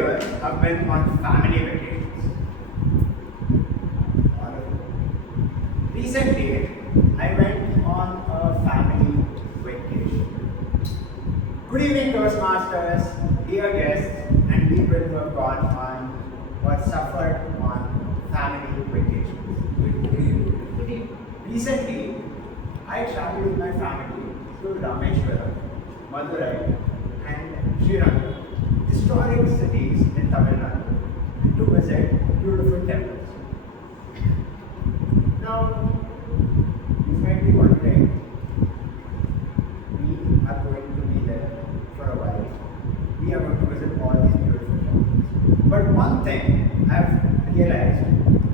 here have been on family vacations? All of you. Recently, I went on a family vacation. Good evening, Toastmasters, dear guests, and people who have gone on or suffered on family vacations. Recently, I traveled with my family to Rameshwaram, Madurai, and Srirangam, historic cities in Tamil Nadu, to visit beautiful temples. Now, you might be wondering, we are going to be there for a while. We are going to visit all these beautiful temples. But one thing I've realized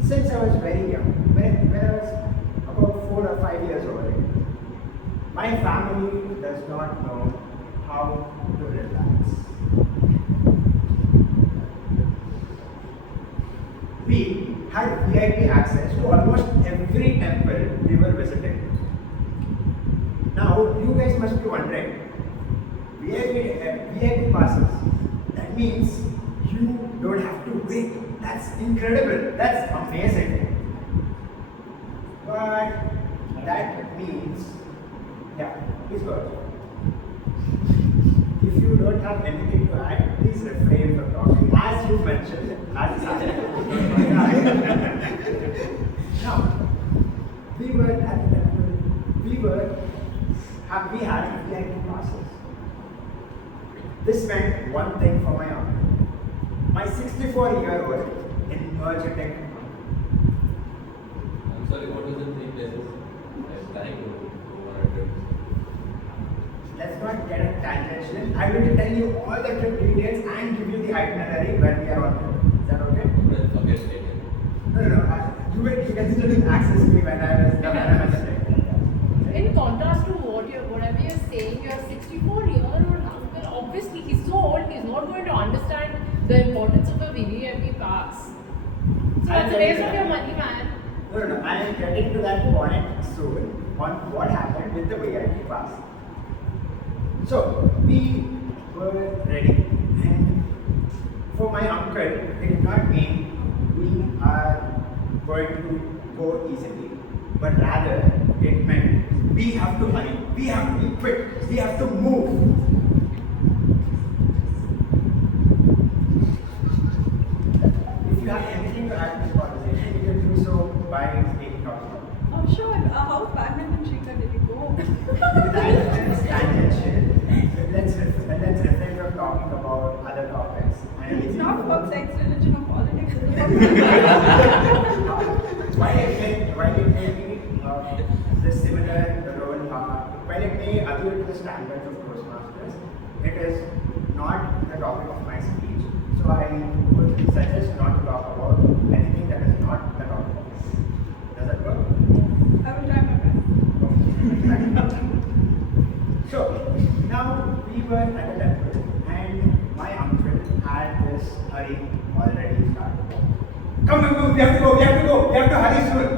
since I was very young, when I was about 4 or 5 years old, my family does not know how to relax. We had VIP access to almost every temple we were visiting. Now, you guys must be wondering, VIP passes, that means you don't have to wait. That's incredible. That's amazing. But that means, yeah, please go ahead. If you don't have anything to add, please refrain from talking. As you mentioned, as now, we were at the temple. We had VIP passes. This meant one thing for my uncle. My 64-year-old energetic uncle. I'm sorry, what was the 3 places? I was planning to go on a trip. Let's not get a tangential. I'm going to tell you all the trip details and give you the itinerary when we are on trip. Is that okay? Well, forget later. No. You can still access me when I was there. In contrast to whatever you're saying, your 64-year-old uncle, obviously he's so old, he's not going to understand the importance of a VIP pass. So it's a waste of your money, man. No. I am getting to that point soon on what happened with the VIP pass. So, we were ready, and for my uncle, it did not mean we are going to go easily, but rather it meant we have to hurry, we have to be quick, we have to move. If you have anything to add to this conversation, you can do so by taking off. Oh, sure. How badminton Shrika did you go? That's tangential. Let's refrain from talking about other topics. It's not about sex, religion, or politics. While it may be the similar role, while it may adhere to the standards of Toastmasters, it is not the topic of my speech. So I would suggest not to talk about anything that is not the topic. Does that work? I will try my best. So, now we were at a temple and my uncle had this hurry already started. Come, we have to go, we have to hurry soon.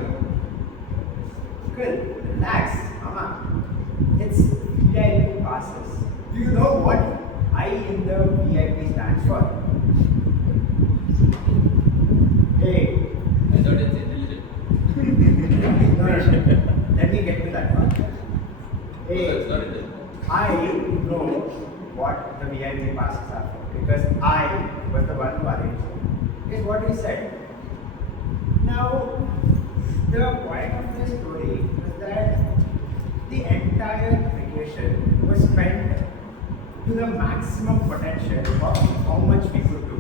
Good, relax, Mama. It's VIP passes. Do you know what I in the VIP stands for? Hey. I thought it's intelligent. No. Let me get to that one. Hey. No, it's not intelligent. I know what the VIP passes are for because I was the one who arranged it. Is what he said. Now, the point of this story is that the entire vacation was spent to the maximum potential of how much we could do.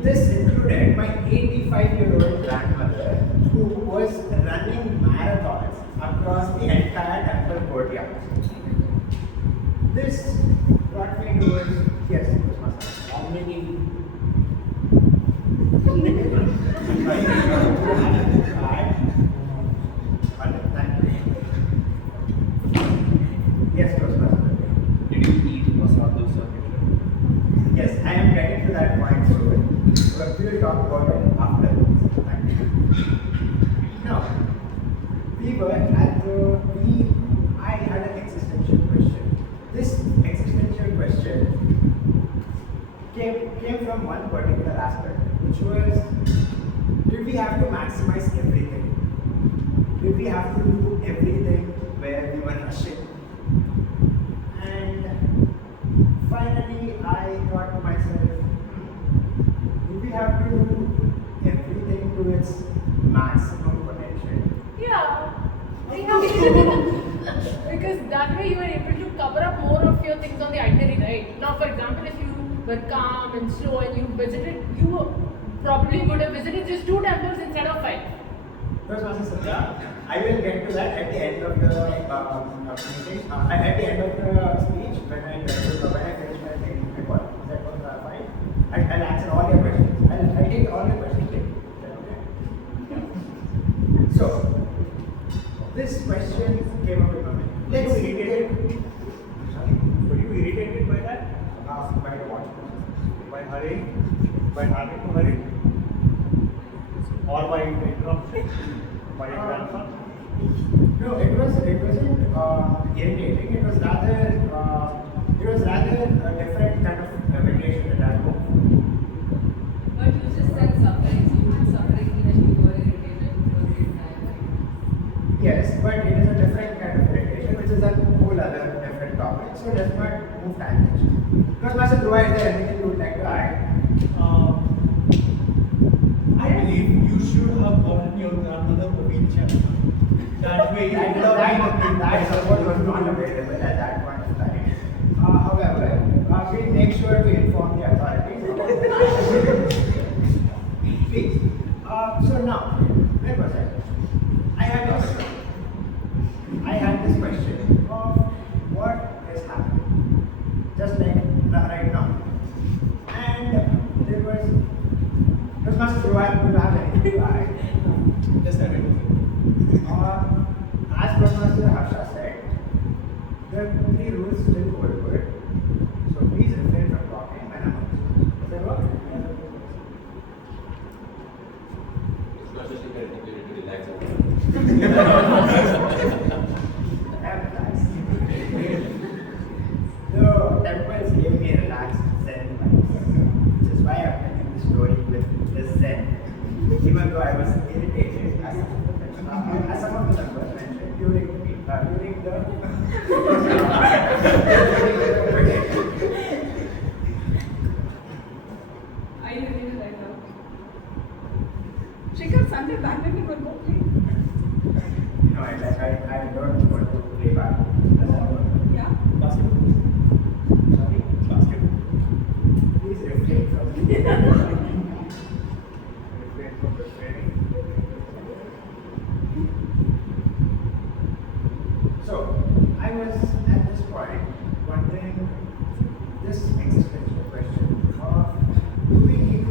This included my 85-year-old grandmother who was running marathons across the entire temple courtyard. This brought me to yes, how many? Yes, Did you eat masala dosa? yes, I am getting to that point soon. But we will talk about it after. Now, we were from one particular aspect, which was, did we have to maximize everything? Did we have to do everything where we were rushing? And finally, I thought to myself, do we have to do everything to its maximum potential? Yeah. We have to. Because that way you are able to cover up more of your things on the itinerary, right? Now, for example, if you were calm and slow and you probably would have visited just 2 temples instead of 5. First, Master Satya, I will get to that at the end of the meeting. At the end of the speech, when I finish my thing, is that fine? I'll answer all your questions. I'll take all your questions. Okay? Yeah. So, this question came up in my mind. Let's irritated. Sorry? Were you irritated by that? By what? By hurrying? By having to hurry? Or by interruption? By your grandson? No, it wasn't irritating. It was rather a different kind of vacation that I took. But you just said suffering, so you had suffering even you were irritated because you had. Yes, but it is a different kind of irritation, which is a whole other different topic. So let's not move tangents. Because Master Dhruva, is there anything you would like to add? I believe you should have gotten your grandmother a wheelchair. That way you would have That support was not available at that point of time. However, we'll make sure to inform the authorities about that. Please. So now, where was I? I had this question of what is happening, just like right now. And there was Master Dhruva, do you have anything to add? Just that it was. As Professor Harsha said, the 3 rules still hold good. So please refrain from talking when I'm on. Does that work? It's not just to relax. The temples gave me a relaxed Zen vibes, which is why I'm telling the story with this Zen. Even though I was irritated, as some of the members mentioned during the Are you ready to write out? Shikhar, Sunday back when you could go play. No, I don't want to play back. Does that work? Yeah. Basketball. Sorry? Basketball. Please refrain from Refrain from the training. So, I was at this point wondering this existential question of do we need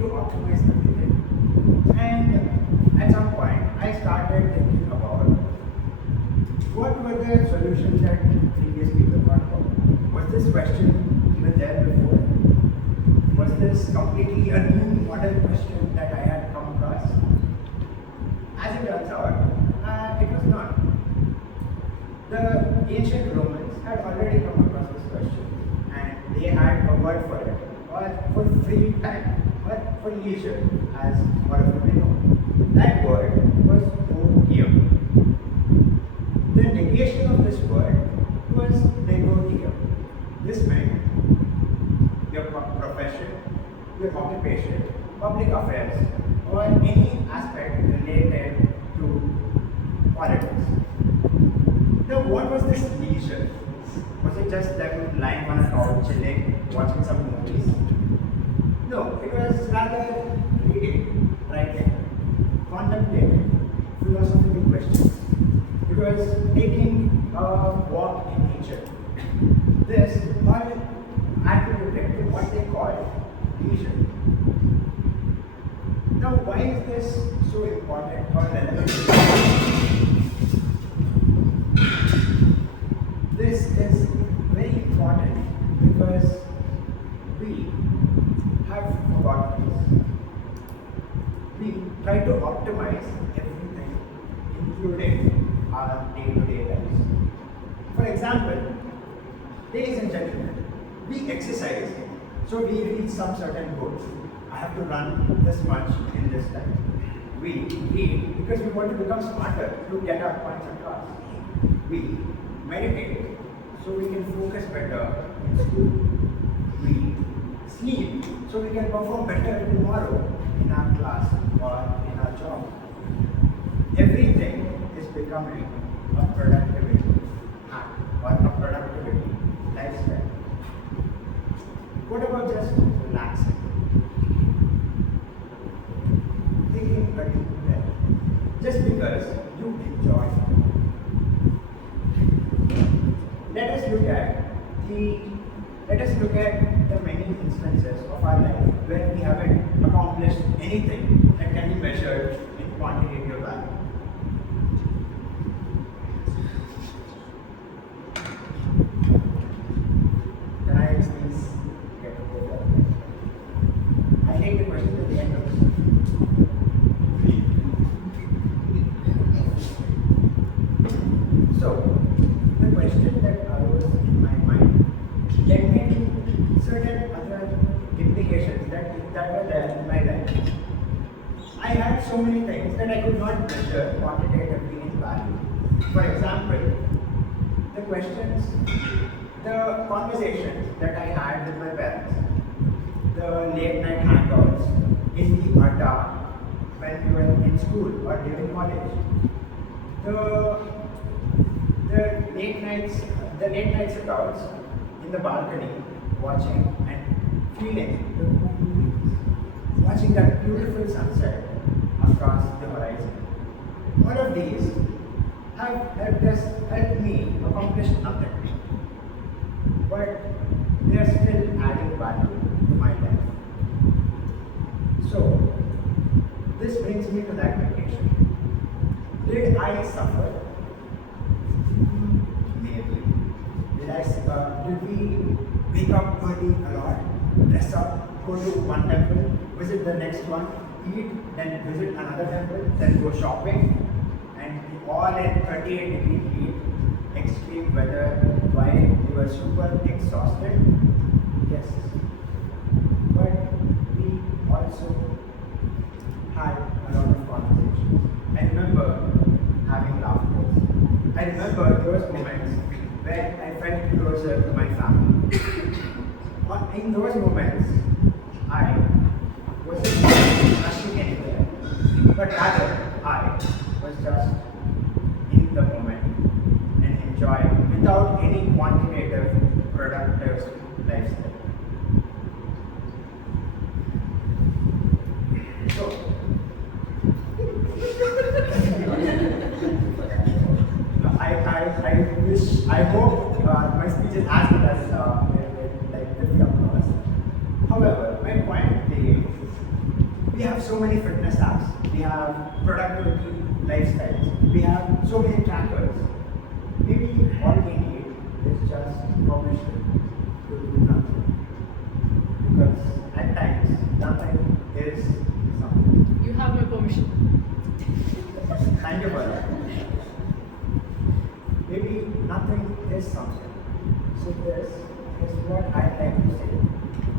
to optimize everything? And at some point, I started thinking about what were the solutions that previous people thought about? Was this question even there before? Was this completely a new modern question that I had come across? As it turns out, it was not. The ancient Romans had already come across this question and they had a word for it, or for free time, or for leisure, as all of you may know. That word was odium. The negation of this word was negodium. This meant your profession, your occupation, public affairs, or any aspect related to politics. Now, what was this leisure? Was it just them lying on a couch, chilling, watching some movies? No, it was rather reading, writing, contemplating, philosophical questions. It was taking a walk in nature. This all attributed to what they call leisure. Now, why is this so important or relevant? This is very important because we have forgotten this. We try to optimize everything, including our day-to-day lives. For example, ladies and gentlemen, We exercise, so we reach some certain goals. I have to run this much in this time. We read because we want to become smarter to get our points across. We meditate so we can focus better in school. We sleep so we can perform better tomorrow in our class or in our job. Everything is becoming a productivity hack or a productivity lifestyle. What about just relaxing? Taking a deep breath. Just because you enjoy. Let us look at the many instances of our life where we haven't accomplished anything that can be measured in quantitative value. Can I please get to go there? I take the question at the end of the So, the question that arose in my mind led me to certain other implications that were there in my life. I had so many things that I could not measure quantitatively in value. For example, the questions, the conversations that I had with my parents, the late night hangouts in the adda when we were in school or during college, the late nights sitouts in the balcony, watching and feeling the cool breeze, watching that beautiful sunset across the horizon. All of these have helped me accomplish nothing, but they are still adding value to my life. So, this brings me to that vacation. Did I suffer? Maybe. Did we wake up early a lot, dress up, go to one temple, visit the next one, eat, then visit another temple, then go shopping, and all in 38-degree heat, extreme weather, while we were super exhausted? Yes. But we also had a lot of conversations. I remember having laughter. I remember those moments where I felt closer to my family. In those moments, I wasn't rushing anywhere, but rather I was just in the moment and enjoying without any quantitative, productive lifestyle. So, I hope my speech is as good as with the applause. However, my point being, we have so many fitness apps, we have productivity lifestyles, we have so many trackers. Maybe all we need is just permission to do nothing. Because at times, nothing is something. You have my permission. Thank you for that. Maybe nothing is something. So this is what I'd like to say.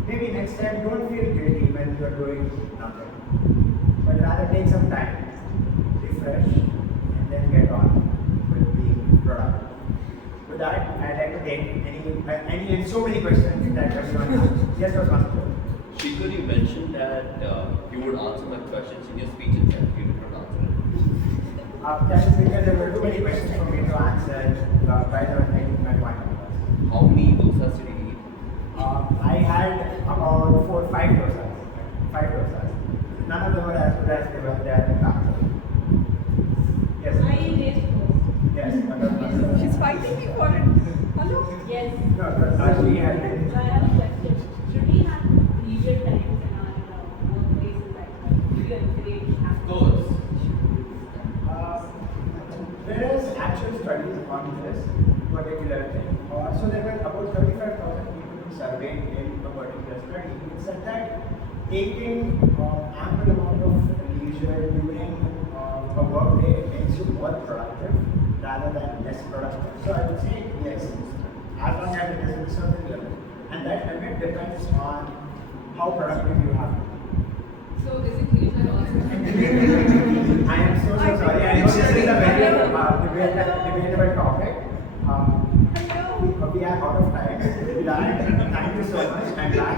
Maybe next time don't feel guilty when you're doing nothing. But rather take some time, refresh, and then get on with being productive. With that, I'd like to take any and so many questions that everyone has. Yes, was one. Shikar, you mentioned that you would answer my questions in your speech itself. You did not answer it. That is because there were too many questions for me to answer while I was making my point across. How many dosas did you eat? I had about 4 or 5 dosas. 5 dosas. None of them were as good as they were there in Bangalore. Yes. I ate those. Yes. She's fighting you for it. Hello? Yes. No, she had So I have a question. Should we have leisure times in our workplaces like that? Should we encourage Of having course. There is actual studies on this particular thing. So there were about 35,000 people who surveyed in a particular study. It said that taking ample amount of leisure during a work day makes you more productive rather than less productive. So I would say yes, as long as it is in a certain level. and that limit depends on how productive you have. So is it usually also? I am so sorry. I know this is a very debatable topic. We are out of time. Thank you so much. I'm glad.